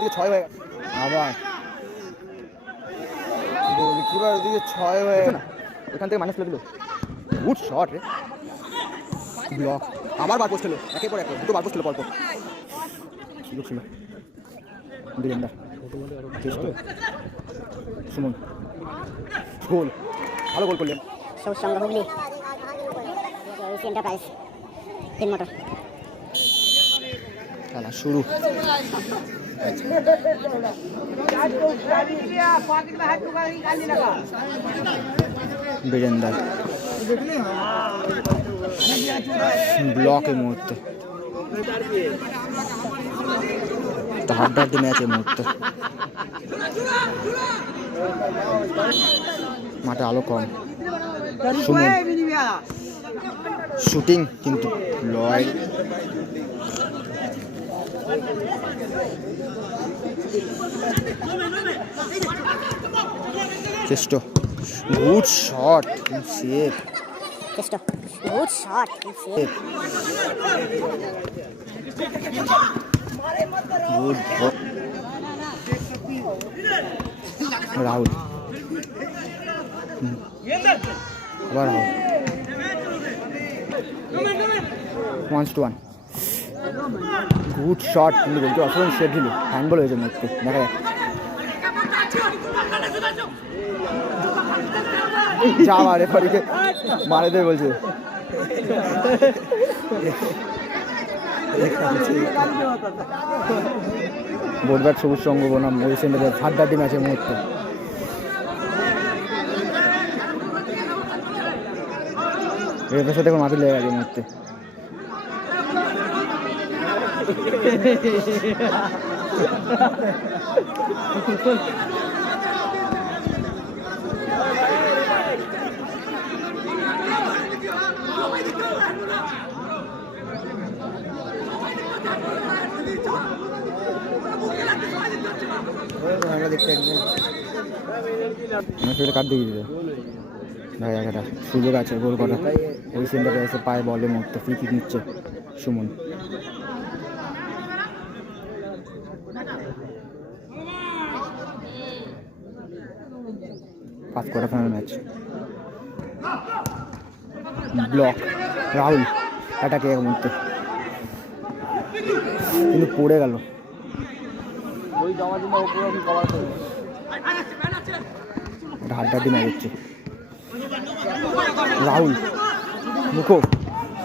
দিকে ছয় হয়ে আবার। গোলকিপার দিকে ছয় হয়ে এখান থেকে মাইনাস ফেলে দিল গুড শট রে। ব্লক আবার বার পোস্ট হলো একে পর এক দুটো বার পোস্ট হলো পরপর ছিল ছিল বীরেন্দার সুমন। গোল ভালো গোল করলেন। সবুজ সংঘ হুগলি এন্টারপ্রাইজ তিন মোটর খেলা শুরু। বীরেন্দার। ব্লক এই মুহূর্তে। তো হাড্ডাহাড্ডি ম্যাচ এই মুহূর্তে। মাঠে আলো কম। শুটিং কিন্তু লয়। চেষ্ট গুড শট সেভ চেষ্টা good shot save good Rahul. আবার Rahul. Once two one good shot কিন্তু বলতে অসাধারণ সেভ দিল হ্যান্ডবল হয়েছে মধ্যে দেখা যাক। যা মারে ফরিকে মারে দেবে বলছে। বোর্ডব্যাট সবুজ সঙ্গ বনাম, ওই সেন্টারে হাড্ডাড্ডি ম্যাচের মুহূর্তে। রেফের সাথে এখন মাটি লেগে গেছে মুহূর্তে। কাট দিয়ে দিবে। ভাই একটা সুযোগ আছে, গোল করা ওই সেন্টারে এসে পায়ে বলে মুহূর্তে ফ্রি কিক নিচ্ছে সুমন। পাঁচ quarter final match block Rahul এটাকে এক মুহূর্তে। কিন্তু পড়ে গেল। একটা হাড্ডাহাড্ডি ম্যাচ হচ্ছে রাহুল, মুখো।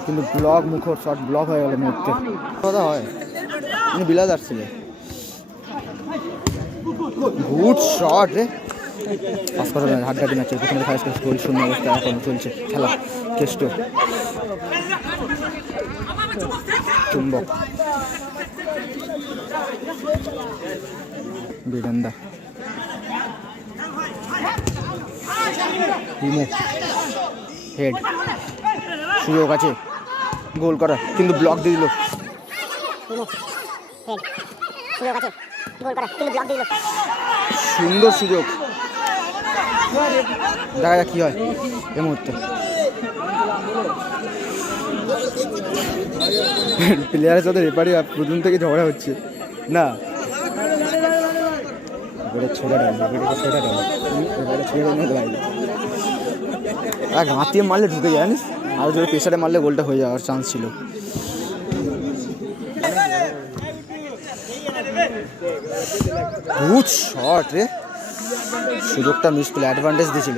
কিন্তু ব্লক মুখো, শর্ট ব্লক হয়ে গেল মুহূর্তে কথা হয়। কিন্তু বিলাস আসছিল। গুড শট রে। পাস করা ম্যাচ হাড্ডাহাড্ডি ম্যাচ প্রথমে গোল, শূন্য অবস্থা, এখন চলছে খেলা। কেষ্ট। চুম্বক। হেড। সুযোগ আছে। গোল করা। কিন্তু ব্লক দিয়ে দিল। সুন্দর সুযোগ। দেখা যাক কি হয় এই মুহূর্তে। প্লেয়ারের সাথে রেপারি প্রথম থেকে ঝগড়া হচ্ছে। না। এবারে মারলে ঢুকে যায়, জানিস? আর জোরে প্রেশারে মারলে গোলটা হয়ে যাওয়ার চান্স ছিল। গুড রে। সুযোগটা মিস পেলে অ্যাডভান্টেজ দিয়েছিল।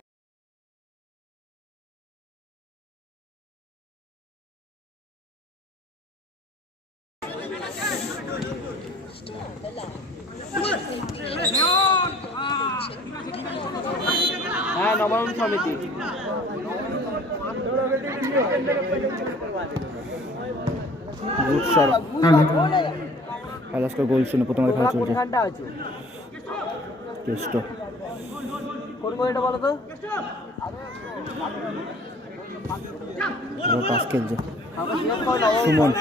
খেলাস্কর গোল শূন্য প্রথমে খেলা চলছে। ভালো পাস খেলছে। সুমন।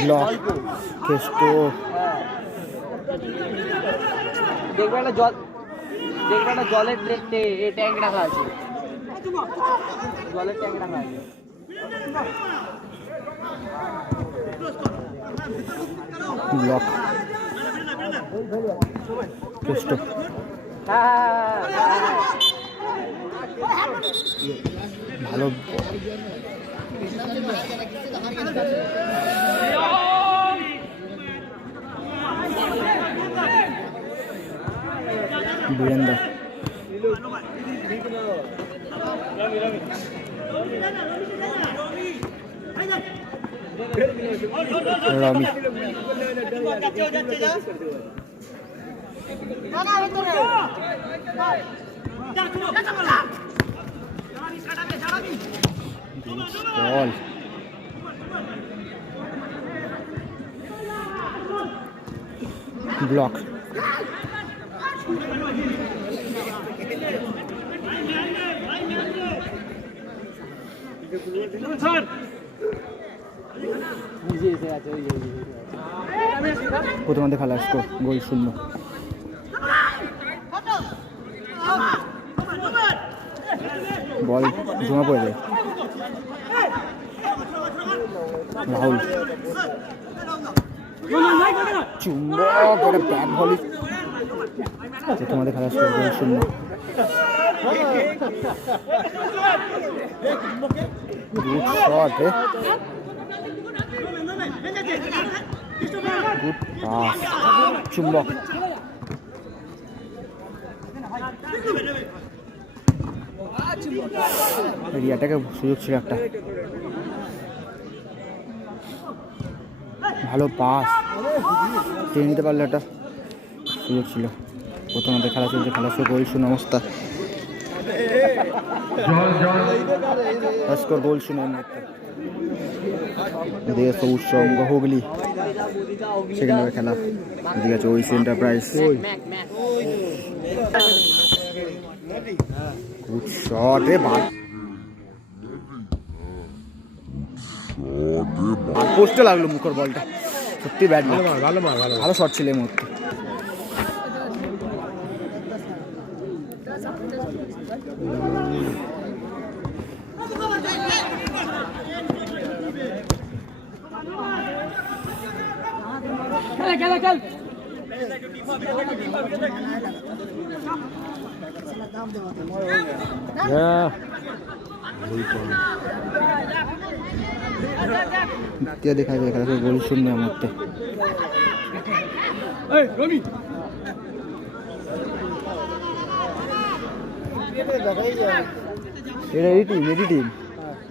ব্লক। কেষ্ট। দেখবে একটা জল দেখবে একটা জলের ট্যাঙ্ক রাখা আছে। জলের ট্যাঙ্ক রাখা আছে। ব্লক হ্যাঁ। ভালো বীরেন্দ্র নিজে এসে আছে ওই প্রথমার্ধে খেলা স্কোর গোল শূন্য। বল জমা পড়ে যায়। রাহুল। চুম্বক প্রথমার্ধে খেলা রে গুড পাস চুম্বক। রিয়াটাকে সুযোগ ছিল একটা। ভালো পাস। টেনে নিতে পারলে একটা সুযোগ ছিল। প্রথমত খেলা চলছে, খেলা শুরু গোল শূন্য অবস্থা স্কোর গোল শূন্য এদিকে সবুজ সঙ্গ হুগলি। সেকেন্ড খেলা এদিকে আছে ওইস এন্টারপ্রাইজ গুড শট রে বাল পোস্টে লাগল মুখর বলটা। সত্যি ব্যাট ভালো ভালো ভালো ভালো শট ছিল এই মুহূর্তে। দ্বিতীয় দেখা যায় খেলা গোল শূন্য এটা এই টিম এটি টিম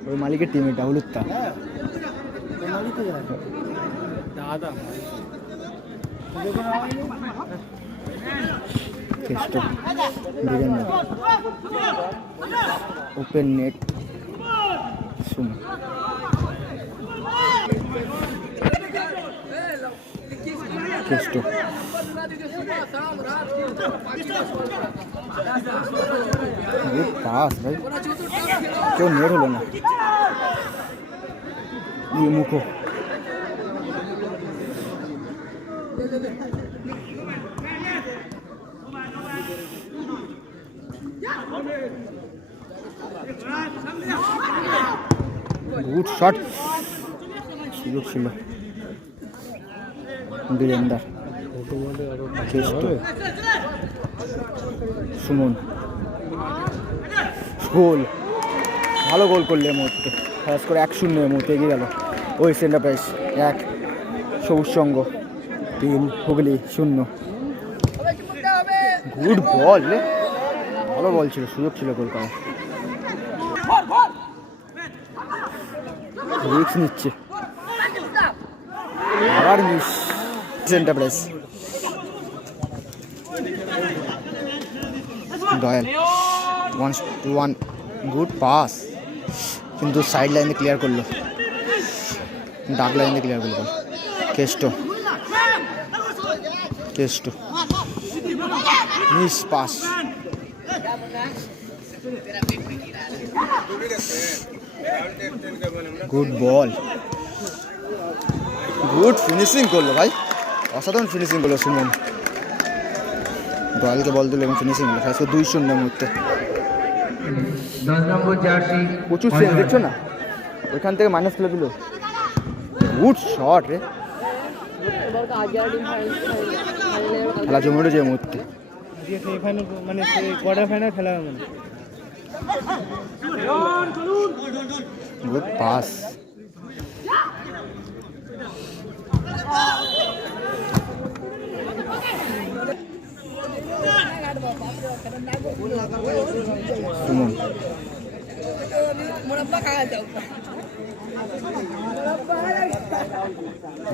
ওই মালিকের টিম এটা হলুদটা। চেষ্টা বীরেন্দ্র ওপেন নেট শুনো চেষ্টা গুড পাস ভাই কেউ নেট হলো না ইয়ে মুখো গুড শট সুযোগ ছিল বীরেন্দার সুমন গোল ভালো গোল করলে এই মুহূর্তে। খাস করে এক শূন্য এই মুহূর্তে এগিয়ে গেল। ওই সেন্টার প্রাইস এক। সবুজ সঙ্গ। তিন হুগলি শূন্য। গুড বল ভালো বল ছিল সুযোগ ছিল করার রিক্স নিচ্ছে। আবার miss centre price Dayal one two one good pass কিন্তু সাইড লাইনে ক্লিয়ার করল। ডাক লাইনে ক্লিয়ার করল। Keshto Keshto miss pass. Good ball. Good finishing করল ভাই। অসাধারণ ফিনিশিং করল সুমন। দয়ালকে বল দিল এবং ফিনিশিং করল খালি দুই শূন্য মুহূর্তে। প্রচুর সেন্স দেখছ না? ওইখান থেকে মাইনাস ফেলে দিল। গুড শট রে এবার আগে আর টিম ফাইনালে খেলা জমে উঠেছে এই মুহূর্তে মানে খেলা গুড পাস।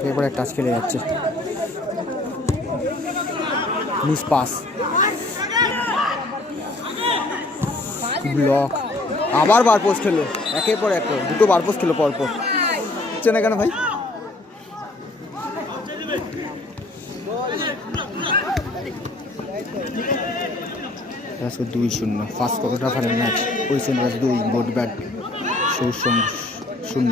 এরপরে টাচ খেলে যাচ্ছে। মিস পাস ব্লক আবার বার পোস্ট খেলো। একের পর এক। দুটো বার পোস্ট খেলো পরপর। হচ্ছে না কেন ভাই? দুই শূন্য। ফার্স্ট কোয়ার্টার ফাইনাল ম্যাচ ওই আজ দুই বোট ব্যাট শূন্য।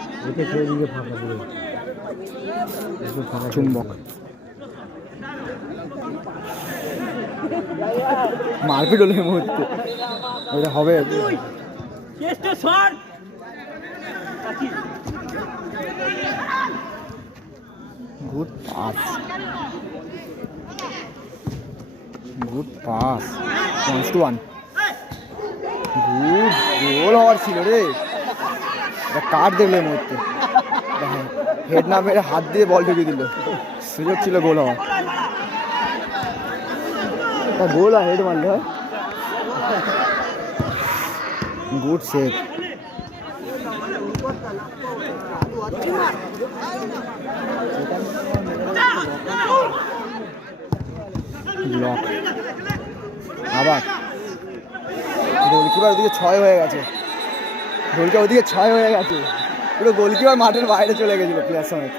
উঠেছে এই মুহূর্তে চুম্বক। মারপিট হলো এই মুহূর্তে। এটা হবে। Good pass. Good pass. One two one good goal হওয়ার ছিল রে। এটা কাট দেখলে মুহূর্তে। হেড না মেরে হাত দিয়ে বল ঢুকিয়ে দিল। সুযোগ ছিল গোল হওয়ার। গোল আর হেড মারলে গুড সেভ ব্লক আবার। গোলকিপার ওদিকে ছয় হয়ে গেছে। গোলকিপার ওদিকে ছয় হয়ে গেছে। পুরো গোলকিপার মাঠের বাইরে চলে গেছিল প্লেয়ার সমেত।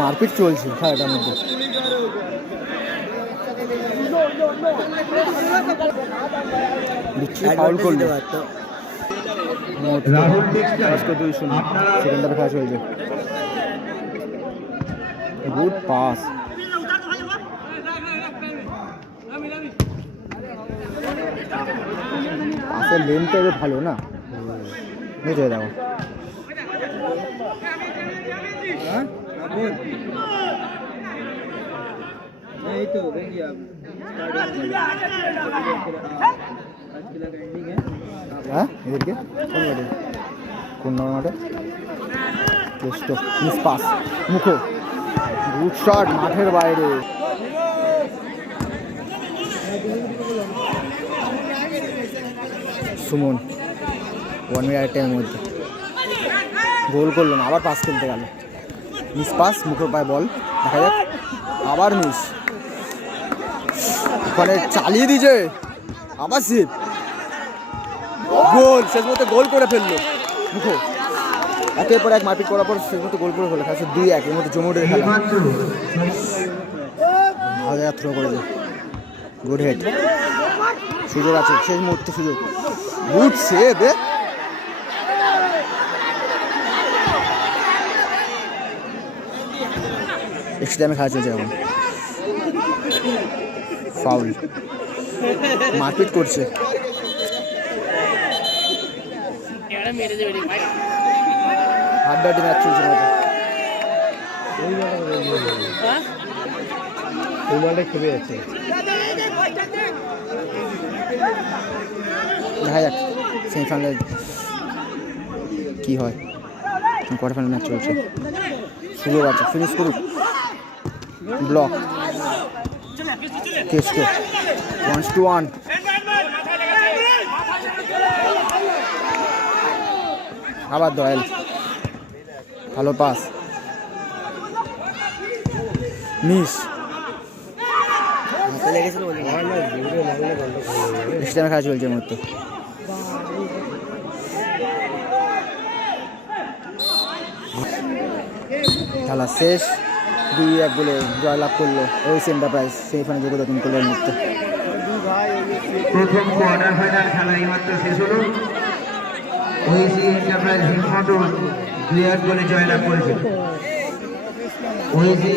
মারপিট চলছে খেলাটার মধ্যে। ফাউল করল। রাহুল টেক্সটাইল আজকে দুই শূন্য। আপনারা খেলা চলছে। গুড পাস পাসের লেনটা এবার ভালো না? বুঝে দেখো এই তো হ্যাঁ? এদেরকে? কোন মাঠে? পাস। মুখো। গুড শট মাঠের বাইরে। সুমন ওয়ান মিনিট টাইমের মধ্যে। গোল করল না, আবার পাস খেলতে গেল। মিস পাস মুখের পায়ে বল দেখা যাক, আবার মিস ওখানে চালিয়ে দিয়েছে, আবার সিপ গোল শেষ মধ্যে গোল করে ফেলল। মুখো। একের পর এক মারপিট করার পর শেষ মতো গোল করে ফেলল খাচ্ছে দুই এক, এর মধ্যে জমে খেলা ভালো থ্রো করেছে। গুড হেড সুযোগ আছে, শেষ মুহূর্তে সুযোগ। গুড সেভ এক্সট্রা টাইমে খেলা চলছে এখন ফাউল মারপিট করছে হাড্ডাহাড্ডি ম্যাচ চলছে যাচ্ছে দেখা যাক সেমিফাইনালে কি হয়। কোয়ার্টার ফাইনাল ম্যাচ চলছে। সুযোগ আছে ফিনিশ করুক। Block. Keshto one two one আবার দয়াল ভালো পাস মিস। খেলা চলছে মতো খেলা শেষ দুই এক বলে জয়লাভ করল ওই এন্টারপ্রাইজ সেমিফাইনাল যোগ্যতা তিন এর মধ্যে প্রথম কোয়ার্টার ফাইনাল খেলা এইমাত্র শেষ হলো। ওইসি এন্টারপ্রাইজ হিমফটো দুই এক গোলে জয়লাভ করেছে। ওইসি